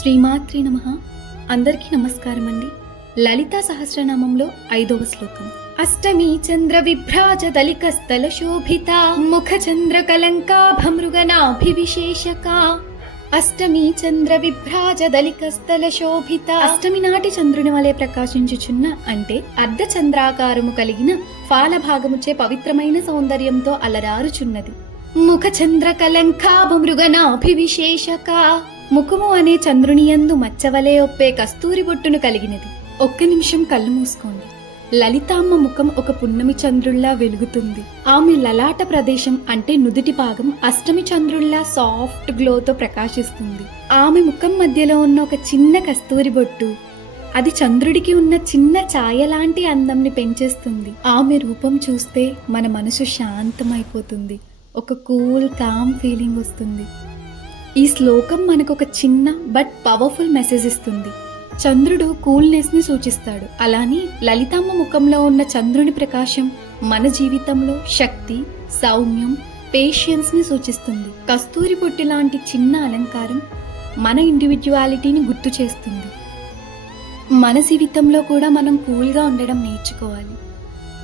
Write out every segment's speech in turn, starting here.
శ్రీమాత్రే నమః. అందరికీ నమస్కారం అండి. లలితా సహస్రనామంలో 5వ శ్లోకం. అష్టమి చంద్ర విభ్రాజ దళికస్థల శోభిత ముఖ చంద్ర కలంకాభమృగనాభివిశేషక. అష్టమి చంద్ర విభ్రాజ దళికస్థల శోభిత. అష్టమి నాటి చంద్రుని వలె ప్రకాశించుచున్న అంటే అర్ధ చంద్రాకారము కలిగిన ఫాలభాగముచే పవిత్రమైన సౌందర్యంతో అలరారుచున్నది. ముఖ చంద్ర కలంకాభమృగనాభివిశేషక. ముఖము అనే చంద్రుని యందు మచ్చవలే ఒప్పే కస్తూరి బొట్టును కలిగినది. ఒక్క నిమిషం కళ్ళు మూసుకోండి. లలితామ్మ ముఖం ఒక పున్నమి చంద్రుల్లా వెలుగుతుంది. ఆమె లలాట ప్రదేశం అంటే నుదుటి భాగం అష్టమి చంద్రుల్లా సాఫ్ట్ గ్లోతో ప్రకాశిస్తుంది. ఆమె ముఖం మధ్యలో ఉన్న ఒక చిన్న కస్తూరి బొట్టు అది చంద్రుడికి ఉన్న చిన్న ఛాయ లాంటి అందంని పెంచేస్తుంది. ఆమె రూపం చూస్తే మన మనసు శాంతమైపోతుంది. ఒక కూల్ కామ్ ఫీలింగ్ వస్తుంది. ఈ శ్లోకం మనకు ఒక చిన్న బట్ పవర్ఫుల్ మెసేజ్ ఇస్తుంది. చంద్రుడు కూల్నెస్ ని సూచిస్తాడు. అలానే లలితమ్మ ముఖంలో ఉన్న చంద్రుని ప్రకాశం మన జీవితంలో శక్తి, సౌమ్యం, పేషియన్స్ ని సూచిస్తుంది. కస్తూరి పొట్టి లాంటి చిన్న అలంకారం మన ఇండివిడ్యువాలిటీని గుర్తు చేస్తుంది. మన జీవితంలో కూడా మనం కూల్గా ఉండడం నేర్చుకోవాలి.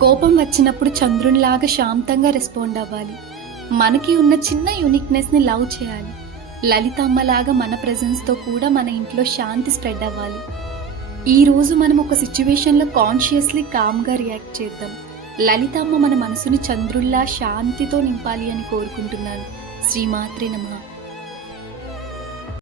కోపం వచ్చినప్పుడు చంద్రునిలాగా శాంతంగా రెస్పాండ్ అవ్వాలి. మనకి ఉన్న చిన్న యూనిక్నెస్ ని లవ్ చేయాలి. లలితమ్మలాగా మన ప్రెజెన్స్తో కూడా మన ఇంట్లో శాంతి స్ప్రెడ్ అవ్వాలి. ఈరోజు మనం ఒక సిచ్యువేషన్లో కాన్షియస్లీ కామ్గా రియాక్ట్ చేద్దాం. లలితమ్మ మన మనసుని చంద్రుల్లా శాంతితో నింపాలి అని కోరుకుంటున్నాను. శ్రీమాత్రే నమః.